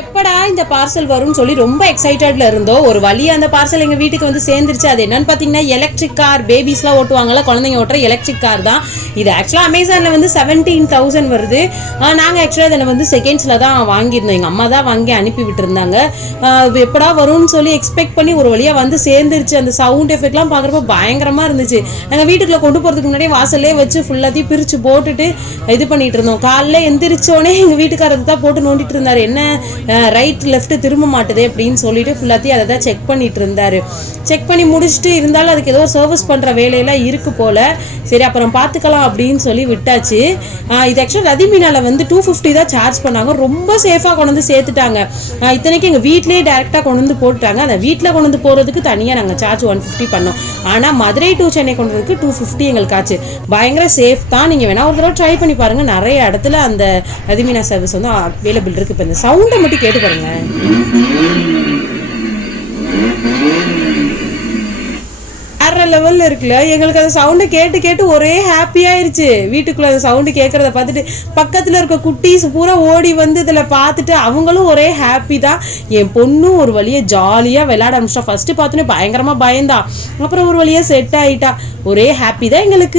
எப்படா இந்த பார்சல் வரும்னு சொல்லி ரொம்ப எக்ஸைட்டட்ல இருந்தோம். ஒரு வழியா அந்த பார்சல் எங்க வீட்டுக்கு வந்து சேர்ந்துருச்சு. அது என்னன்னு பாத்தீங்கன்னா எலக்ட்ரிக் கார். பேபிஸ்லாம் ஓட்டுவாங்கல்ல, குழந்தைங்க ஓட்டுற எலக்ட்ரிக் கார் தான் இது. ஆக்சுவலா அமேசான்ல வந்து 17,000 வருது. நாங்க ஆக்சுவலா அதில் வந்து செகண்ட்ஸ்ல தான் வாங்கியிருந்தோம். எங்க அம்மா தான் வாங்கி அனுப்பி விட்டுருந்தாங்க. எப்படா வரும்னு சொல்லி எக்ஸ்பெக்ட் பண்ணி ஒரு வழியா வந்து சேர்ந்துருச்சு. அந்த சவுண்ட் எஃபெக்ட்லாம் பார்க்குறப்ப பயங்கரமா இருந்துச்சு. நாங்கள் வீட்டுக்குள்ள கொண்டு போறதுக்கு முன்னாடி வாசல்லே வச்சு ஃபுல்லாத்தையும் பிரிச்சு போட்டுட்டு இது பண்ணிட்டு இருந்தோம். காலைல எந்திரிச்சோடனே எங்க வீட்டுக்காரர் தான் போட்டு நோண்டிட்டு இருந்தாரு. என்ன ரைட் லெஃப்ட் திரும்ப மாட்டுதே அப்படின்னு சொல்லிட்டு ஃபுல்லாத்தையும் அதை தான் செக் பண்ணிட்டு இருந்தாரு. செக் பண்ணி முடிச்சுட்டு இருந்தாலும் அதுக்கு ஏதோ சர்வீஸ் பண்ற வேலையெல்லாம் இருக்கு போல. சரி அப்புறம் பார்த்துக்கலாம் அப்படின்னு சொல்லி விட்டாச்சு. இது ஆக்சுவலாக ரதிமீனால வந்து 250 தான் சார்ஜ் பண்ணாங்க. ரொம்ப சேஃபாக கொண்டு வந்து சேர்த்துட்டாங்க. இத்தனைக்கு எங்கள் வீட்லேயே டேரெக்டாக கொண்டு வந்து போட்டுட்டாங்க. அந்த வீட்டில் கொண்டு வந்து போகிறதுக்கு தனியாக நாங்கள் சார்ஜ் 150 பண்ணோம். ஆனால் மதுரை டு சென்னை கொண்டு வரதுக்கு 250 எங்களுக்கு ஆச்சு. பயங்கர சேஃப் தான். நீங்கள் வேணா ஒரு தடவை ட்ரை பண்ணி பாருங்கள். நிறைய இடத்துல அந்த ரதிமீனா சர்வீஸ் வந்து அவைலபிள் இருக்குது. இப்போ இந்த சவுண்டை மட்டும் கேட்டு பாருங்க. வேற லெவல்ல இருக்குல்ல. எங்களுக்கு அந்த சவுண்டை கேட்டு கேட்டு ஒரே ஹாப்பியாயிருச்சு. வீட்டுக்குள்ள அந்த சவுண்டு கேட்கறத பார்த்துட்டு பக்கத்துல இருக்க குட்டீஸ் பூரா ஓடி வந்து இதுல பார்த்துட்டு அவங்களும் ஒரே ஹாப்பி தான். என் பொண்ணும் ஒரு வழியா ஜாலியா விளையாட ஆரம்பிச்சிட்டா. ஃபர்ஸ்ட் பார்த்தோன்னே பயங்கரமா பயந்தா, அப்புறம் ஒரு வழியா செட் ஆயிட்டா. ஒரே ஹாப்பி தான் எங்களுக்கு.